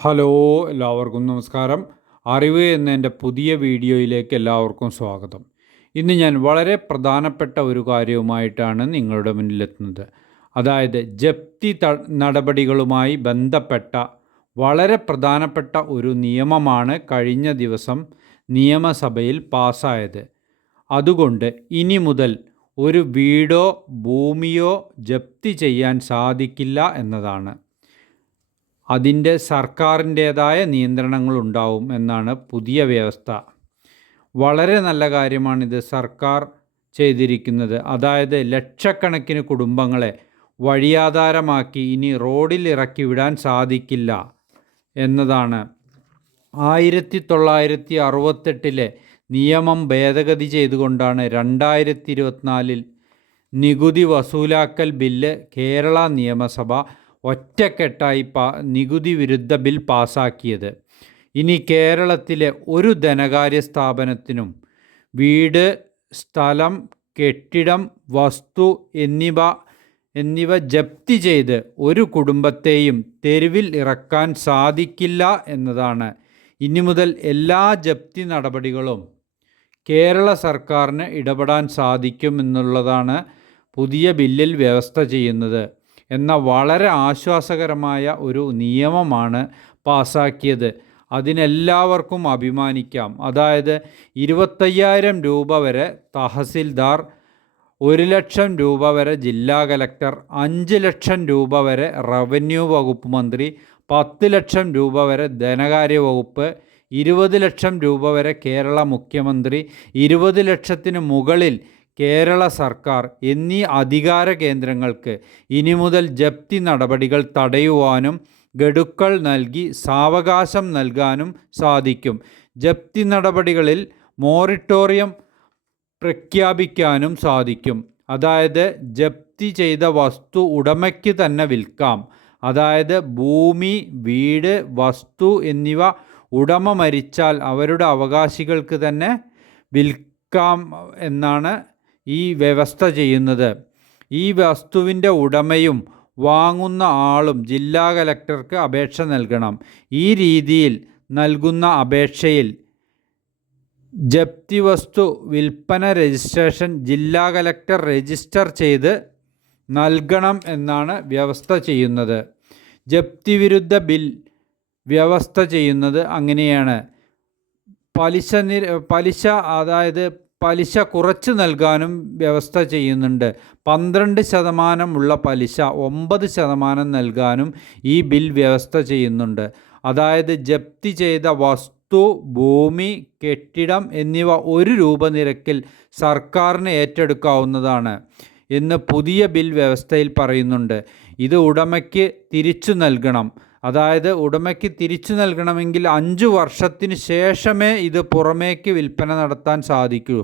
Hello, എല്ലാവർക്കും നമസ്കാരം. അറിവ് എന്ന എൻ്റെ പുതിയ വീഡിയോയിലേക്ക് എല്ലാവർക്കും സ്വാഗതം. ഇന്ന് ഞാൻ വളരെ പ്രധാനപ്പെട്ട ഒരു കാര്യവുമായിട്ടാണ് നിങ്ങളുടെ മുന്നിലെത്തുന്നത്. അതായത് ജപ്തി നടപടികളുമായി ബന്ധപ്പെട്ട വളരെ പ്രധാനപ്പെട്ട ഒരു നിയമമാണ് കഴിഞ്ഞ ദിവസം നിയമസഭയിൽ പാസ്സായത്. അതുകൊണ്ട് ഇനി മുതൽ ഒരു വീടോ ഭൂമിയോ ജപ്തി ചെയ്യാൻ സാധിക്കില്ല എന്നതാണ്. അതിൻ്റെ സർക്കാരിൻ്റേതായ നിയന്ത്രണങ്ങളുണ്ടാവും എന്നാണ് പുതിയ വ്യവസ്ഥ. വളരെ നല്ല കാര്യമാണിത് സർക്കാർ ചെയ്തിരിക്കുന്നത്. അതായത് ലക്ഷക്കണക്കിന് കുടുംബങ്ങളെ വഴിയാധാരമാക്കി ഇനി റോഡിൽ ഇറക്കി വിടാൻ സാധിക്കില്ല എന്നതാണ്. 1968 നിയമം ഭേദഗതി ചെയ്തുകൊണ്ടാണ് 2024 നികുതി വസൂലാക്കൽ ബില്ല് കേരള നിയമസഭ ഒറ്റക്കെട്ടായി നികുതി വിരുദ്ധ ബിൽ പാസാക്കിയത്. ഇനി കേരളത്തിലെ ഒരു ധനകാര്യ സ്ഥാപനത്തിനും വീട്, സ്ഥലം, കെട്ടിടം, വസ്തു എന്നിവ ജപ്തി ചെയ്ത് ഒരു കുടുംബത്തെയും തെരുവിൽ ഇറക്കാൻ സാധിക്കില്ല എന്നതാണ്. ഇനി മുതൽ എല്ലാ ജപ്തി നടപടികളും കേരള സർക്കാരിന് ഇടപെടാൻ സാധിക്കും എന്നുള്ളതാണ് പുതിയ ബില്ലിൽ വ്യവസ്ഥ ചെയ്യുന്നത്. എന്ന വളരെ ആശ്വാസകരമായ ഒരു നിയമമാണ് പാസാക്കിയത്. അതിനെല്ലാവർക്കും അഭിമാനിക്കാം. അതായത് 25,000 രൂപ വരെ തഹസിൽദാർ, 1 ലക്ഷം രൂപ വരെ ജില്ലാ കലക്ടർ, 5 ലക്ഷം രൂപ വരെ റവന്യൂ വകുപ്പ് മന്ത്രി, 10 ലക്ഷം രൂപ വരെ ധനകാര്യ വകുപ്പ്, 20 ലക്ഷം രൂപ വരെ കേരള മുഖ്യമന്ത്രി, 20 ലക്ഷത്തിന് മുകളിൽ കേരള സർക്കാർ എന്നീ അധികാര കേന്ദ്രങ്ങൾക്ക് ഇനി മുതൽ ജപ്തി നടപടികൾ തടയുവാനും ഗഡുക്കൾ നൽകി സാവകാശം നൽകാനും സാധിക്കും. ജപ്തി നടപടികളിൽ മൊറട്ടോറിയം പ്രഖ്യാപിക്കാനും സാധിക്കും. അതായത് ജപ്തി ചെയ്ത വസ്തു ഉടമയ്ക്ക് തന്നെ വിൽക്കാം. അതായത് ഭൂമി, വീട്, വസ്തു എന്നിവ ഉടമ മരിച്ചാൽ അവരുടെ അവകാശികൾക്ക് തന്നെ വിൽക്കാം എന്നാണ് ഈ വ്യവസ്ഥ ചെയ്യുന്നത്. ഈ വസ്തുവിൻ്റെ ഉടമയും വാങ്ങുന്ന ആളും ജില്ലാ കലക്ടർക്ക് അപേക്ഷ നൽകണം. ഈ രീതിയിൽ നൽകുന്ന അപേക്ഷയിൽ ജപ്തി വസ്തു വിൽപ്പന രജിസ്ട്രേഷൻ ജില്ലാ കലക്ടർ രജിസ്റ്റർ ചെയ്ത് നൽകണം എന്നാണ് വ്യവസ്ഥ ചെയ്യുന്നത്. ജപ്തി വിരുദ്ധ ബിൽ വ്യവസ്ഥ ചെയ്യുന്നത് അങ്ങനെയാണ്. പലിശ കുറച്ച് നൽകാനും വ്യവസ്ഥ ചെയ്യുന്നുണ്ട്. 12% ഉള്ള പലിശ 9% നൽകാനും ഈ ബിൽ വ്യവസ്ഥ ചെയ്യുന്നുണ്ട്. അതായത് ജപ്തി ചെയ്ത വസ്തു, ഭൂമി, കെട്ടിടം എന്നിവ 1 രൂപ നിരക്കിൽ സർക്കാരിന് ഏറ്റെടുക്കാവുന്നതാണ് എന്ന് പുതിയ ബിൽ വ്യവസ്ഥയിൽ പറയുന്നുണ്ട്. ഇത് ഉടമയ്ക്ക് തിരിച്ചു നൽകണം. അതായത് ഉടമയ്ക്ക് തിരിച്ചു നൽകണമെങ്കിൽ 5 വർഷത്തിന് ശേഷമേ ഇത് പുറമേക്ക് വിൽപ്പന നടത്താൻ സാധിക്കൂ.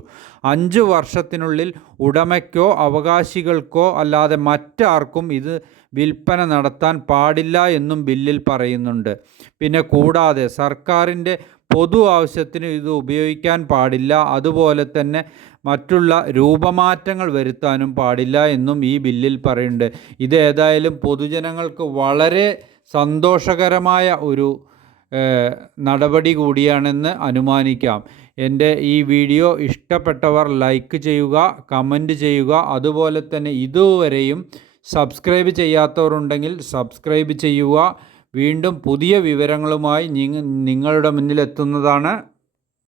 5 വർഷത്തിനുള്ളിൽ ഉടമയ്ക്കോ അവകാശികൾക്കോ അല്ലാതെ മറ്റാർക്കും ഇത് വിൽപ്പന നടത്താൻ പാടില്ല എന്നും ബില്ലിൽ പറയുന്നുണ്ട്. പിന്നെ കൂടാതെ സർക്കാരിൻ്റെ പൊതു ആവശ്യത്തിന് ഇത് ഉപയോഗിക്കാൻ പാടില്ല. അതുപോലെ തന്നെ മറ്റുള്ള രൂപമാറ്റങ്ങൾ വരുത്താനും പാടില്ല എന്നും ഈ ബില്ലിൽ പറയുന്നുണ്ട്. ഇത് ഏതായാലും പൊതുജനങ്ങൾക്ക് വളരെ സന്തോഷകരമായ ഒരു നടപടി കൂടിയാണെന്ന് അനുമാനിക്കാം. എൻ്റെ ഈ വീഡിയോ ഇഷ്ടപ്പെട്ടവർ ലൈക്ക് ചെയ്യുക, കമൻറ്റ് ചെയ്യുക. അതുപോലെ തന്നെ ഇതുവരെയും സബ്സ്ക്രൈബ് ചെയ്യാത്തവരുണ്ടെങ്കിൽ സബ്സ്ക്രൈബ് ചെയ്യുക. വീണ്ടും പുതിയ വിവരങ്ങളുമായി നിങ്ങളുടെ മുന്നിലെത്തുന്നതാണ്.